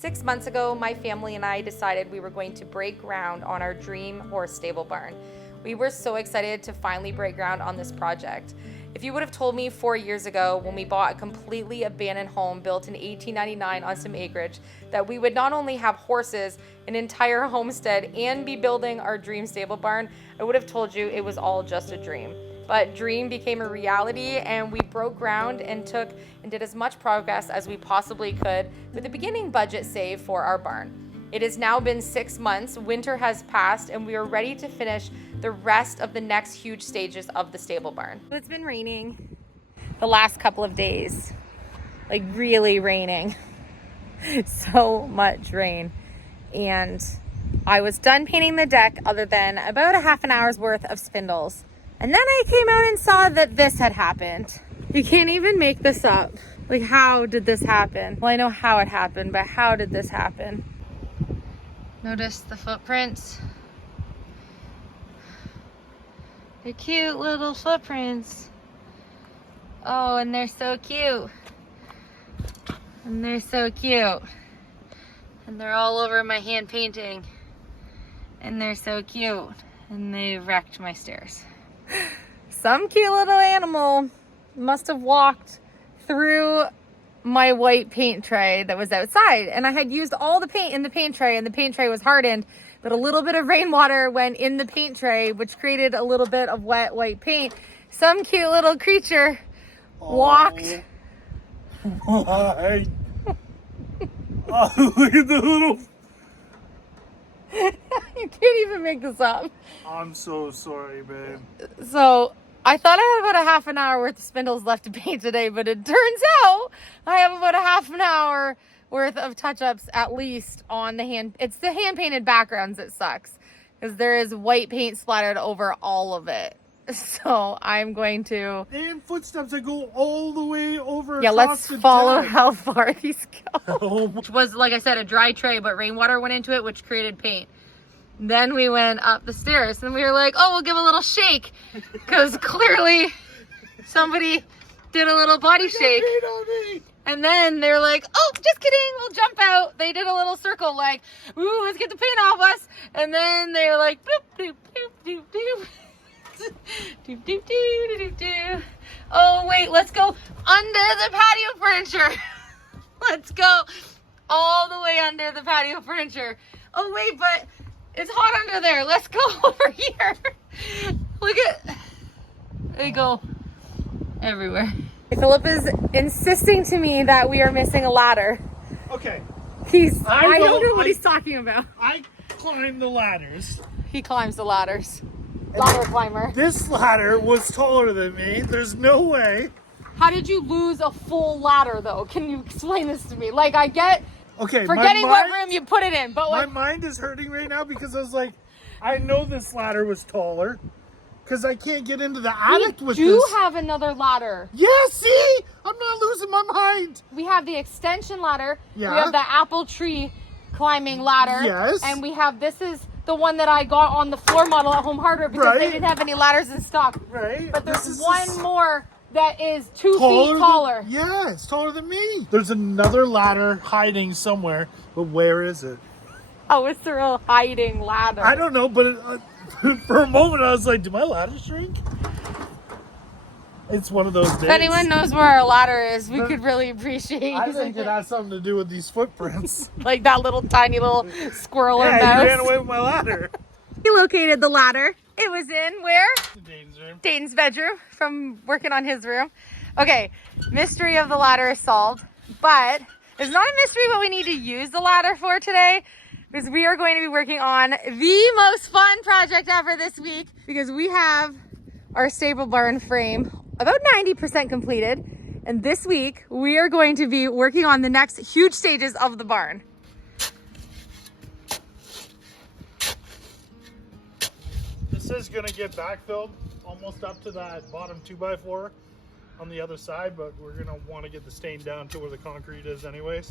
6 months ago, my family and I decided we were going to break ground on our dream horse stable barn. We were so excited to finally break ground on this project. If you would have told me 4 years ago, when we bought a completely abandoned home built in 1899 on some acreage, that we would not only have horses, an entire homestead, and be building our dream stable barn, I would have told you it was all just a dream. But dream became a reality, and we broke ground and did as much progress as we possibly could with a beginning budget save for our barn. It has now been 6 months, winter has passed, and we are ready to finish the rest of the next huge stages of the stable barn. It's been raining the last couple of days, like really raining, so much rain. And I was done painting the deck other than about a half an hour's worth of spindles. And then I came out and saw that this had happened. You can't even make this up. Like, how did this happen? Well, I know how it happened, but how did this happen? Notice the footprints. They're cute little footprints. Oh, and they're so cute. And they're so cute. And they're all over my hand painting. And they're so cute. And they wrecked my stairs. Some cute little animal must have walked through my white paint tray that was outside, and I had used all the paint in the paint tray, and the paint tray was hardened, but a little bit of rainwater went in the paint tray, which created a little bit of wet white paint. Some cute little creature walked. Why? Oh, look at the little... You can't even make this up. I'm so sorry, babe. So I thought I had about a half an hour worth of spindles left to paint today, but it turns out I have about a half an hour worth of touch-ups at least on the hand. It's the hand-painted backgrounds that sucks, because there is white paint splattered over all of it. So I'm going to... And footsteps that go all the way over. Yeah, let's follow deck. how far these go. Oh, Which was, like I said, a dry tray, but rainwater went into it, which created paint. Then we went up the stairs, and we were like, oh, we'll give a little shake, because clearly somebody did a little body shake. paint on me. And then they're like, oh, just kidding, we'll jump out. They did a little circle, like, ooh, let's get the paint off us. And then they were like, doop, doop, doop, doop, doop. Doop, doop, doop, doop, doop. Oh, wait, let's go under the patio furniture. Let's go all the way under the patio furniture. Oh, wait, but it's hot under there. Let's go over here. Look at, they go everywhere. Philip is insisting to me that we are missing a ladder. Okay. I don't know what he's talking about. I climbed the ladders. He climbs the ladders. Ladder climber. This ladder was taller than me. There's no way. How did you lose a full ladder, though? Can you explain this to me? Like, I get Okay, forgetting what room you put it in, but my like, mind is hurting right now because I was like, I know this ladder was taller because I can't get into the attic with we do this. have another ladder. Yeah, see? I'm not losing my mind. We have the extension ladder. Yeah. We have the apple tree climbing ladder. Yes. And we have, this is the one that I got on the floor model at Home Hardware because Right. they didn't have any ladders in stock. Right. But there's This is one just more that is 2 feet taller. Yeah, it's taller than me. There's another ladder hiding somewhere, but where is it? Oh, it's a real hiding ladder. I don't know, but for a moment I was like, did my ladder shrink? It's one of those days. If anyone knows where our ladder is, we could really appreciate I using think it it. has something to do with these footprints. Like that little tiny little squirrel or Yeah, mouse. you ran away with my ladder. He located the ladder. It was in where? Dane's room. Dayton's bedroom from working on his room. Okay, mystery of the ladder is solved, but it's not a mystery what we need to use the ladder for today, because we are going to be working on the most fun project ever this week, because we have our stable barn frame about 90% completed, and this week we are going to be working on the next huge stages of the barn. This is going to get backfilled almost up to that bottom 2x4 on the other side, but we're going to want to get the stain down to where the concrete is anyways.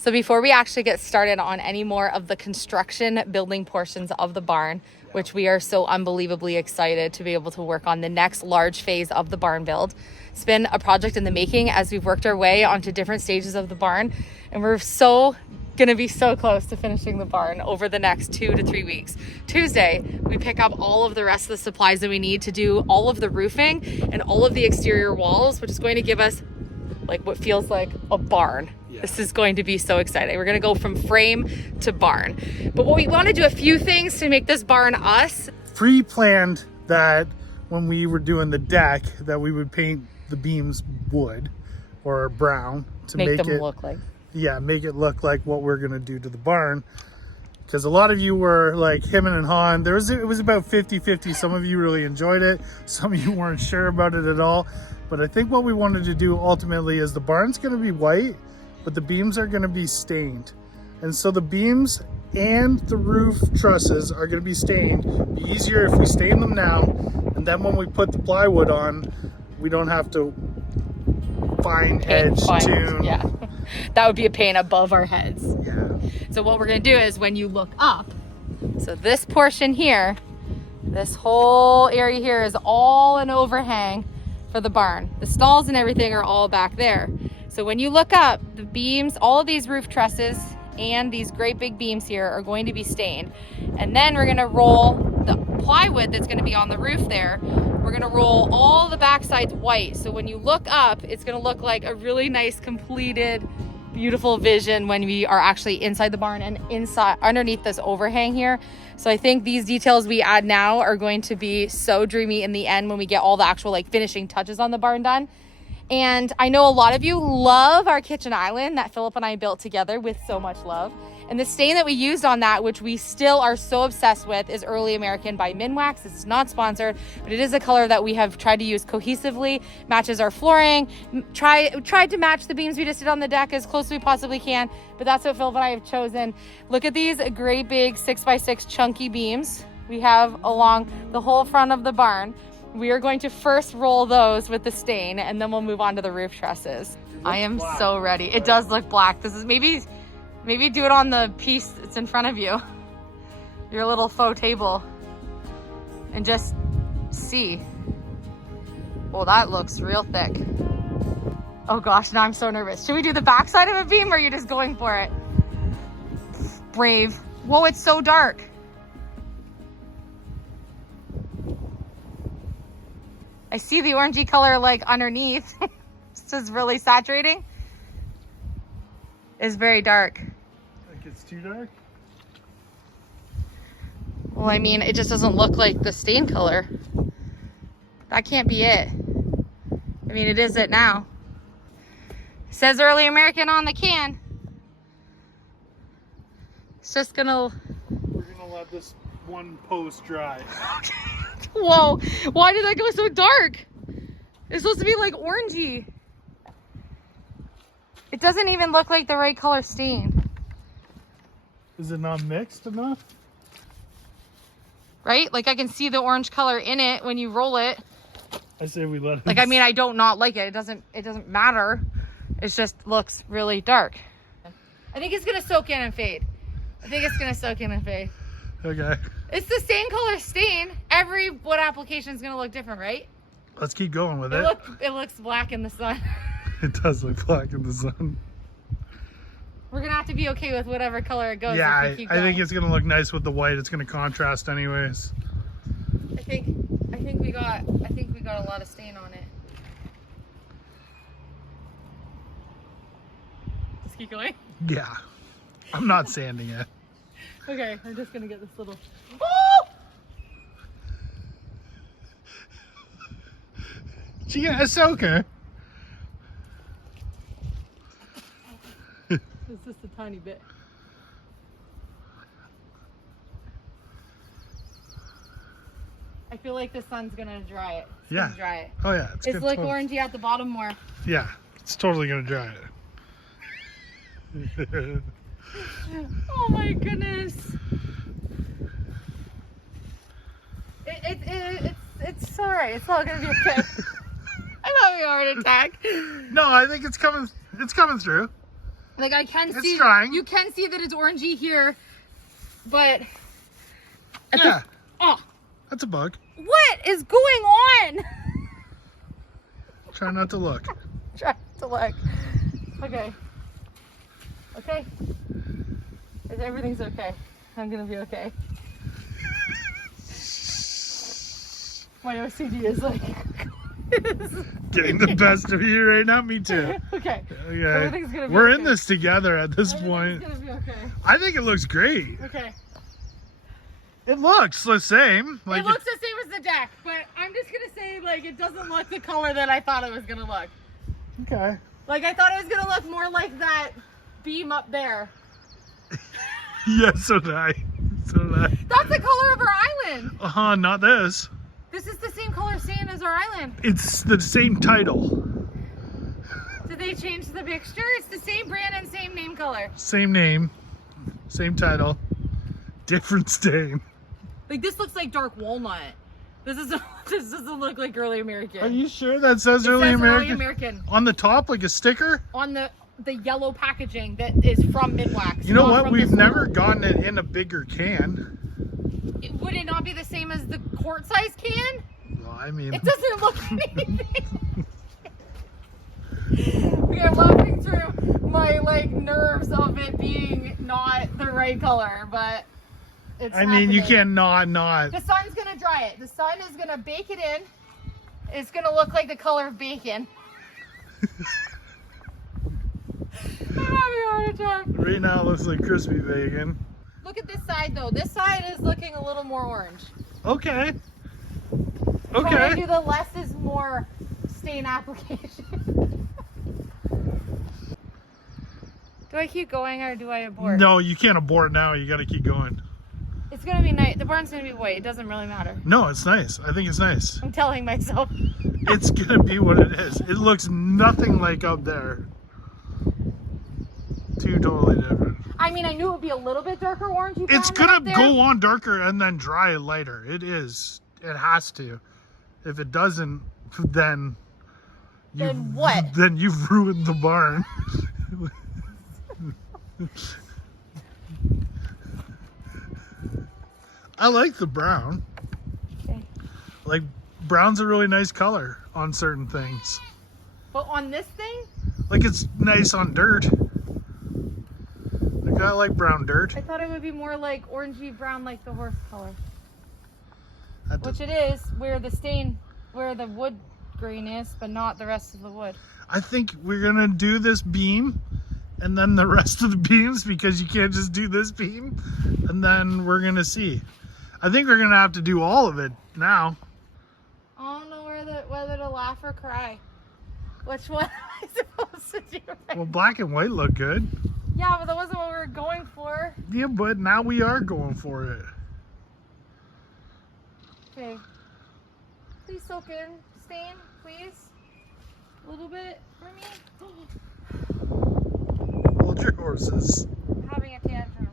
So before we actually get started on any more of the construction building portions of the barn, which we are so unbelievably excited to be able to work on the next large phase of the barn build. It's been a project in the making as we've worked our way onto different stages of the barn, and we're gonna be so close to finishing the barn over the next 2 to 3 weeks. Tuesday, we pick up all of the rest of the supplies that we need to do all of the roofing and all of the exterior walls, which is going to give us like what feels like a barn. Yeah. This is going to be so exciting. We're gonna go from frame to barn. But what we wanna do a few things to make this barn us. Pre-planned that when we were doing the deck that we would paint the beams wood or brown to make them it look like. Yeah, make it look like what we're gonna do to the barn. Because a lot of you were like him and Han. It was about 50-50. Some of you really enjoyed it. Some of you weren't sure about it at all. But I think what we wanted to do ultimately is the barn's gonna be white, but the beams are gonna be stained. And so the beams and the roof trusses are gonna be stained. It'd be easier if we stain them now, and then when we put the plywood on, we don't have to fine edge tune. Yeah, that would be a pain above our heads. Yeah. So what we're gonna do is when you look up, so this portion here, this whole area here is all an overhang for the barn. The stalls and everything are all back there. So when you look up, the beams, all of these roof trusses and these great big beams here are going to be stained. And then we're gonna roll the plywood that's gonna be on the roof there. We're gonna roll all the back sides white. So when you look up, it's gonna look like a really nice, completed, beautiful vision when we are actually inside the barn and inside underneath this overhang here. So I think these details we add now are going to be so dreamy in the end when we get all the actual like finishing touches on the barn done. And I know a lot of you love our kitchen island that Philip and I built together with so much love. And the stain that we used on that, which we still are so obsessed with, is Early American by Minwax. This is not sponsored, but it is a color that we have tried to use cohesively, matches our flooring, tried to match the beams we just did on the deck as close as we possibly can, but that's what Philip and I have chosen. Look at these great big 6x6 chunky beams we have along the whole front of the barn. We are going to first roll those with the stain, and then we'll move on to the roof trusses. I am black. So ready. It does look black. This is maybe do it on the piece that's in front of you, your little faux table, and just see. Oh, that looks real thick. Oh gosh, now I'm so nervous. Should we do the back side of a beam, or are you just going for it? Brave. Whoa, it's so dark. I see the orangey color like underneath. This is really saturating. It's very dark. Like it's too dark? Well, I mean, it just doesn't look like the stain color. That can't be it. I mean, it is it now. It says Early American on the can. It's just gonna... We're gonna let this one post dry. Whoa, why did that go so dark? It's supposed to be like orangey. It doesn't even look like the right color stain. Is it not mixed enough? Right? Like I can see the orange color in it when you roll it. I say we let it. Like, I mean, I don't not like it. It doesn't matter. It just looks really dark. I think it's gonna soak in and fade. Okay. It's the same color stain. Every wood application is gonna look different, right? Let's keep going with it. It looks black in the sun. It does look black in the sun. We're gonna have to be okay with whatever color it goes. Yeah, I think it's gonna look nice with the white. It's gonna contrast anyways. I think we got a lot of stain on it. Just keep going. Yeah, I'm not sanding it. Okay, I'm just gonna get this little. Oh! She got a soaker. It's just a tiny bit. I feel like the sun's gonna dry it. Yeah. Dry it. Oh yeah. It's like orangey at the bottom more. Yeah, it's totally gonna dry it. Oh my goodness. It's alright. It's not gonna be a pit. I'm having a heart attack. No, I think it's coming through. Like I can It's see, drying. you can see that it's orangey here, but Yeah. Oh, That's a bug. what is going on? Try not to look. Try to look. Okay. Okay. Everything's okay. I'm gonna be okay. My OCD is like Getting the best of you right now. Me too. okay. Okay. Everything's gonna be We're okay. in this together at this point. Everything's gonna be okay. I think it looks great. Okay. It looks the same. Like It looks the same as the deck, but I'm just gonna say like it doesn't look the color that I thought it was gonna look. Okay. Like I thought it was gonna look more like that beam up there. Yes, so did I. So did I. That's the color of our island. Not this. This is the same color sand as our island. It's the same title. Did they change the mixture? It's the same brand and same name color. Same name. Same title. Different stain. Like this looks like dark walnut. This doesn't look like early American. Are you sure that says It early says American? Early American On the top, like a sticker? on the yellow packaging that is from Midwax. You know not what? from We've this never little- gotten it in a bigger can. Would it not be the same as the quart size can? Well, I mean, It doesn't look anything. Okay, I'm laughing through my like nerves of it being not the right color, but it's I mean, you happening. can't not. The sun's gonna dry it. The sun is gonna bake it in. It's gonna look like the color of bacon. I'm having a heart attack. Right now, it looks like crispy bacon. Look at this side though. This side is looking a little more orange. Okay. But when I Okay. do the less is more stain application. Do I keep going or do I abort? No, you can't abort now. You got to keep going. It's gonna be nice. The barn's gonna be white. It doesn't really matter. No, it's nice. I think it's nice. I'm telling myself. It's gonna be what it is. It looks nothing like up there. Two totally different. I mean, I knew it would be a little bit darker orangey. It's brown gonna up there. go on darker and then dry lighter. It is. It has to. If it doesn't, then Then what? Then you've ruined the barn. I like the brown. Okay. Like brown's a really nice color on certain things. But on this thing, Like it's nice on dirt. Like I like brown dirt. I thought it would be more like orangey brown, like the horse color. That Which it is, where the stain, where the wood grain is, but not the rest of the wood. I think we're gonna do this beam and then the rest of the beams because you can't just do this beam and then we're gonna see. I think we're gonna have to do all of it now. I don't know whether to laugh or cry. Which one am I supposed to do? Well, black and white look good. Yeah, but that wasn't what we were going for. Yeah, but now we are going for it. Okay. Please soak in stain, please. A little bit for me. Hold your horses. I'm having a tantrum.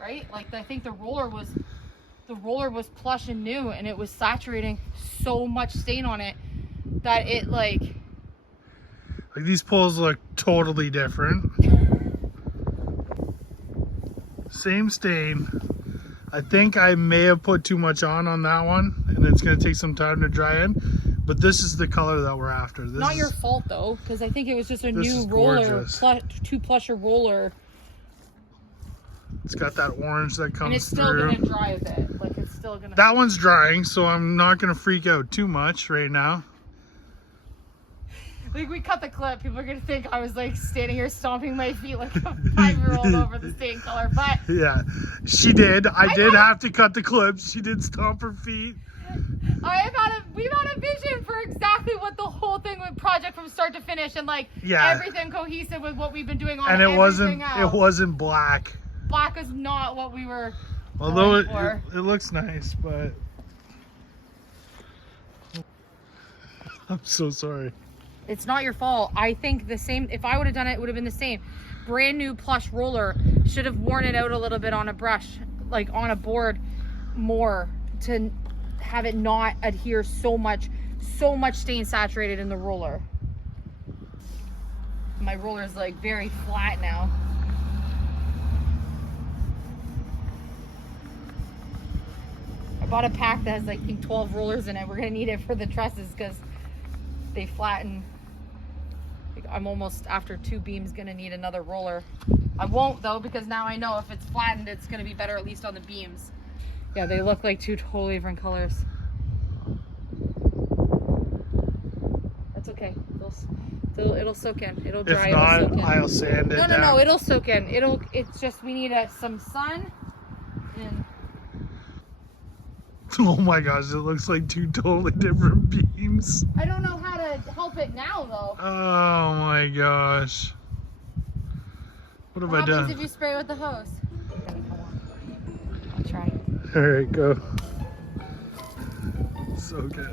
Right? Like I think the roller was plush and new, and it was saturating so much stain on it that it like These poles look totally different. Same stain. I think I may have put too much on that one, and it's gonna take some time to dry in. But this is the color that we're after. This not is, your fault though, because I think it was just a This new is roller, gorgeous. two plusher roller, It's got that orange that comes and it's still through. gonna dry a bit. Like it's still gonna. That one's drying, so I'm not gonna freak out too much right now. Like we cut the clip, people are gonna think I was like standing here stomping my feet like a 5-year-old over the stain color, but Yeah, she did. I did know. have to cut the clips. She did stomp her feet. we've had a vision for exactly what the whole thing with project from start to finish, and like Yeah. everything cohesive with what we've been doing on And it everything wasn't else. black. Black is not what we were Although going for. it looks nice, but I'm so sorry. It's not your fault. I think the same, if I would have done it, it would have been the same. Brand new plush roller, should have worn it out a little bit on a brush, like on a board more, to have it not adhere so much stain saturated in the roller. My roller's like very flat now. I bought a pack that has like, I think 12 rollers in it. We're gonna need it for the trusses because they flatten. I'm almost, after 2 beams, gonna need another roller. I won't though, because now I know if it's flattened, it's gonna be better, at least on the beams. Yeah, they look like 2 totally different colors. That's okay. It'll soak in. It'll dry. If not, it'll soak in. I'll sand it down. No, it'll soak in. It's just, we need some sun and. Oh my gosh, it looks like 2 totally different beams. I don't know how to help it now though. Oh my gosh. What have I done? What happens if you spray with the hose? I'll try. Alright, go. So good.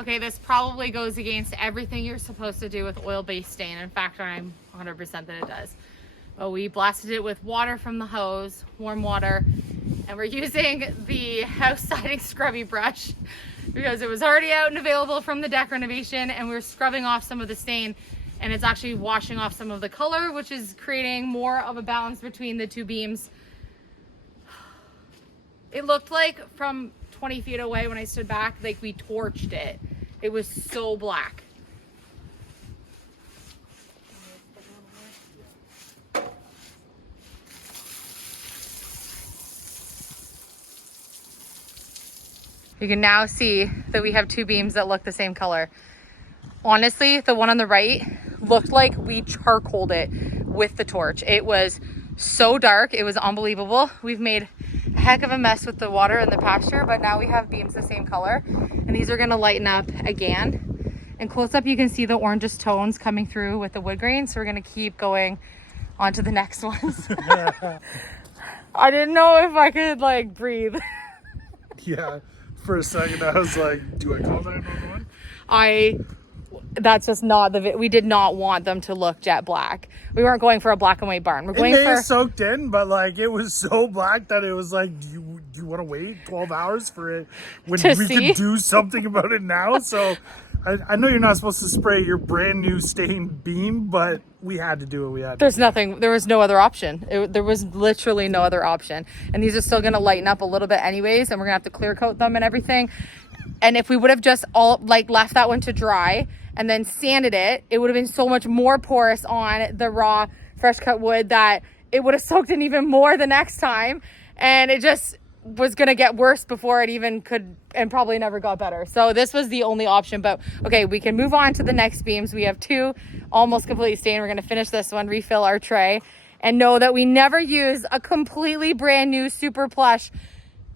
Okay, this probably goes against everything you're supposed to do with oil-based stain. In fact, I'm 100% that it does. But we blasted it with water from the hose, warm water, and we're using the house siding scrubby brush because it was already out and available from the deck renovation, and we're scrubbing off some of the stain, and it's actually washing off some of the color, which is creating more of a balance between the 2 beams. It looked like from 20 feet away when I stood back, like we torched it. It was so black. You can now see that we have 2 beams that look the same color. Honestly, the one on the right looked like we charcoaled it with the torch. It was so dark, it was unbelievable. We've made a heck of a mess with the water in the pasture, but now we have beams the same color, and these are gonna lighten up again. And close up, you can see the orangish tones coming through with the wood grain, so we're gonna keep going on to the next ones. I didn't know if I could like breathe. Yeah, for a second I was like, do I call 911? That's just not we did not want them to look jet black. We weren't going for a black and white barn. We're going for soaked in, but like it was so black that it was like, do you want to wait 12 hours for it when we could do something about it now? So I know you're not supposed to spray your brand new stained beam, but we had to do it. There was no other option. There was literally no other option. And these are still going to lighten up a little bit anyways, and we're going to have to clear coat them and everything. And if we would have just left that one to dry and then sanded it, it would have been so much more porous on the raw fresh cut wood that it would have soaked in even more the next time. And it just was going to get worse before it even could, and probably never got better. So this was the only option. But okay, we can move on to the next beams. We have 2 almost completely stained. We're going to finish this one, refill our tray, and know that we never use a completely brand new super plush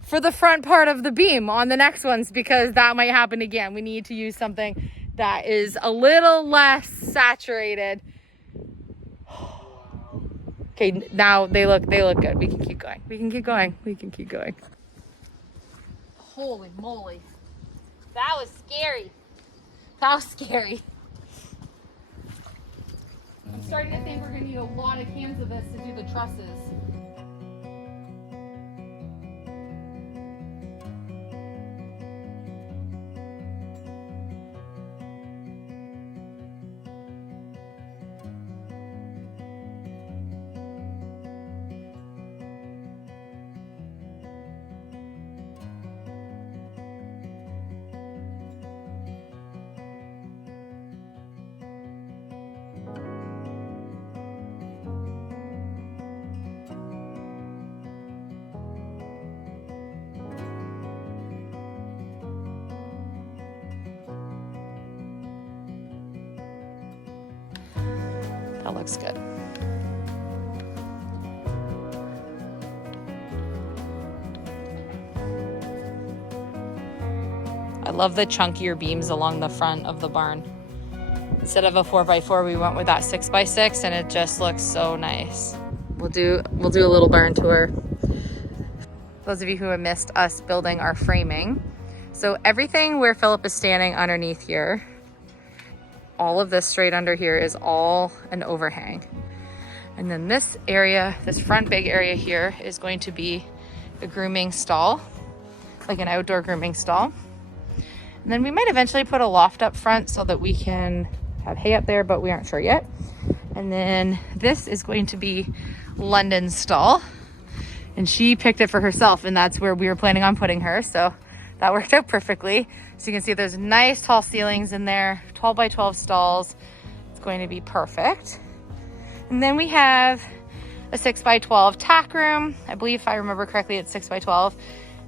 for the front part of the beam on the next ones, because that might happen again. We need to use something that is a little less saturated. Okay, now they look good. We can keep going. We can keep going. Holy moly. That was scary. I'm starting to think we're gonna need a lot of cans of this to do the trusses. That looks good. I love the chunkier beams along the front of the barn. Instead of a 4x4, we went with that 6x6, and it just looks so nice. We'll do a little barn tour. Those of you who have missed us building our framing, So everything where Philip is standing underneath here, all of this straight under here is all an overhang. And then this area, this front big area here is going to be a grooming stall, like an outdoor grooming stall. And then we might eventually put a loft up front so that we can have hay up there, but we aren't sure yet. And then this is going to be London's stall. And she picked it for herself, and that's where we were planning on putting her. So that worked out perfectly. So you can see there's nice tall ceilings in there, 12 by 12 stalls. It's going to be perfect. And then we have a 6 by 12 tack room. I believe, if I remember correctly, it's 6 by 12.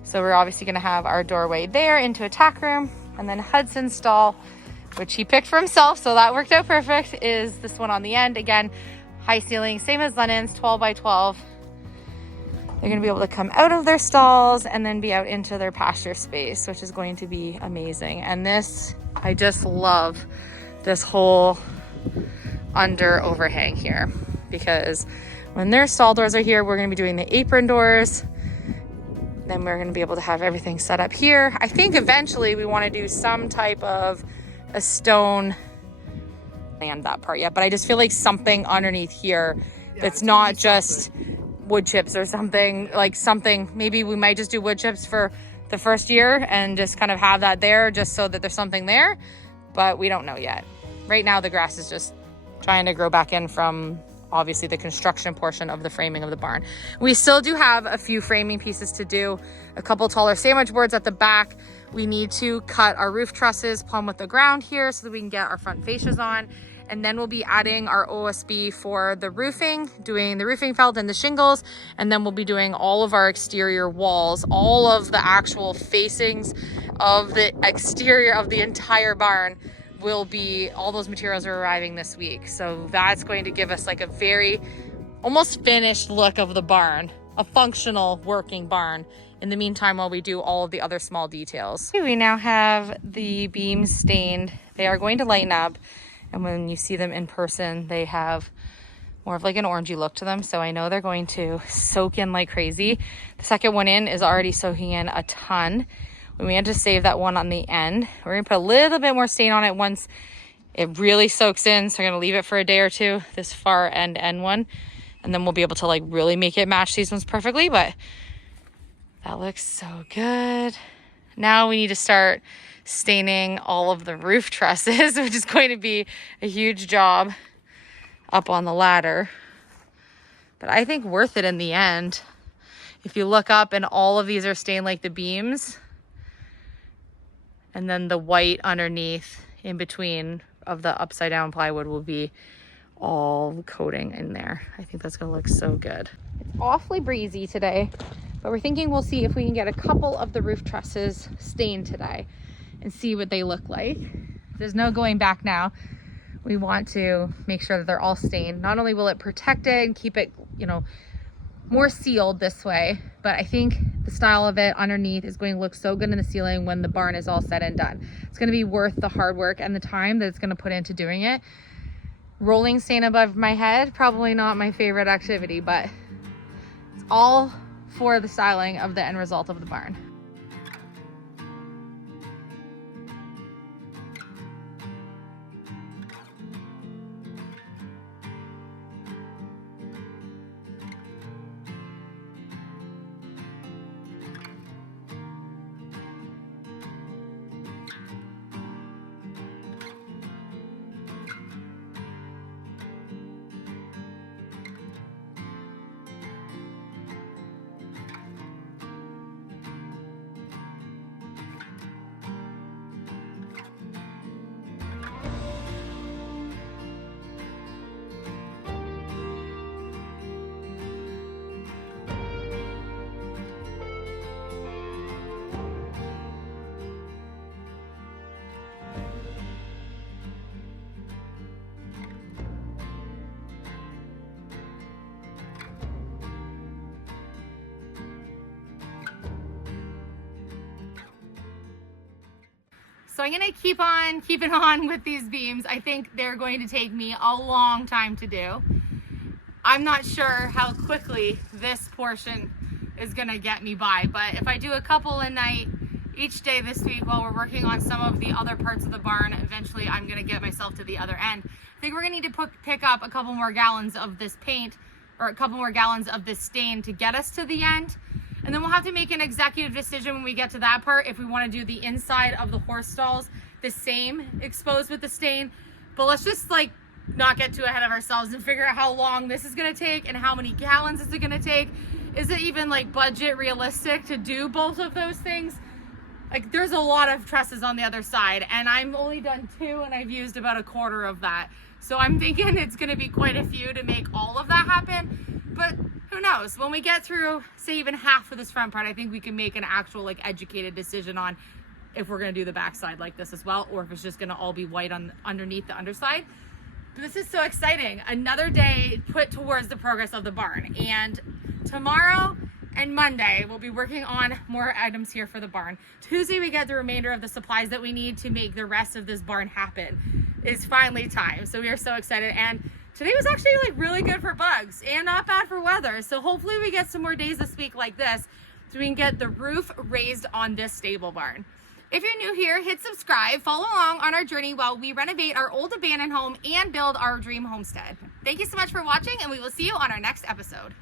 So we're obviously gonna have our doorway there into a tack room. And then Hudson's stall, which he picked for himself, so that worked out perfect, is this one on the end. Again, high ceiling, same as Lennon's, 12 by 12. They're gonna be able to come out of their stalls and then be out into their pasture space, which is going to be amazing. And this, I just love this whole under overhang here, because when their stall doors are here, we're gonna be doing the apron doors. Then we're gonna be able to have everything set up here. I think eventually we wanna do some type of a stone, and that part yet, but I just feel like something underneath here that's not just wood chips or something, like something, maybe we might just do wood chips for the first year and just kind of have that there just so that there's something there, but we don't know yet. Right now the grass is just trying to grow back in from obviously the construction portion of the framing of the barn. We still do have a few framing pieces to do, a couple taller sandwich boards at the back. We need to cut our roof trusses plumb with the ground here so that we can get our front fascias on. And then we'll be adding our OSB for the roofing, doing the roofing felt and the shingles. And then we'll be doing all of our exterior walls, all of the actual facings of the exterior of the entire barn will be, all those materials are arriving this week. So that's going to give us like a very almost finished look of the barn, a functional working barn. In the meantime, while we do all of the other small details. We now have the beams stained. They are going to lighten up. And when you see them in person, they have more of like an orangey look to them. So I know they're going to soak in like crazy. The second one in is already soaking in a ton. We had to save that one on the end. We're gonna put a little bit more stain on it once it really soaks in. So we're gonna leave it for a day or two, this far end one. And then we'll be able to like really make it match these ones perfectly. But that looks so good. Now we need to start staining all of the roof trusses, which is going to be a huge job up on the ladder. But I think worth it in the end. If you look up and all of these are stained like the beams, and then the white underneath in between of the upside down plywood will be all coating in there. I think that's gonna look so good. It's awfully breezy today, but we're thinking we'll see if we can get a couple of the roof trusses stained today and see what they look like. There's no going back now. We want to make sure that they're all stained. Not only will it protect it and keep it, you know, more sealed this way, but I think the style of it underneath is going to look so good in the ceiling when the barn is all said and done. It's going to be worth the hard work and the time that it's going to put into doing it. Rolling stain above my head, probably not my favorite activity, but it's all for the styling of the end result of the barn. So I'm gonna keep on keeping on with these beams. I think they're going to take me a long time to do. I'm not sure how quickly this portion is gonna get me by, but if I do a couple a night, each day this week while we're working on some of the other parts of the barn. Eventually I'm gonna get myself to the other end. I think we're gonna need to pick up a couple more gallons of this paint, or a couple more gallons of this stain to get us to the end. And then we'll have to make an executive decision when we get to that part if we want to do the inside of the horse stalls the same, exposed with the stain. But let's just like not get too ahead of ourselves and figure out how long this is going to take and how many gallons is it going to take. Is it even like budget realistic to do both of those things? Like there's a lot of trusses on the other side, and I'm only done 2 and I've used about a quarter of that. So I'm thinking it's going to be quite a few to make all of that happen. But who knows? When we get through, say, even half of this front part, I think we can make an actual like educated decision on if we're going to do the backside like this as well, or if it's just going to all be white on underneath the underside. But this is so exciting. Another day put towards the progress of the barn. And tomorrow and Monday, we'll be working on more items here for the barn. Tuesday, we get the remainder of the supplies that we need to make the rest of this barn happen. It's finally time. So we are so excited. And today was actually like really good for bugs and not bad for weather. So hopefully we get some more days this week like this so we can get the roof raised on this stable barn. If you're new here, hit subscribe, follow along on our journey while we renovate our old abandoned home and build our dream homestead. Thank you so much for watching, and we will see you on our next episode.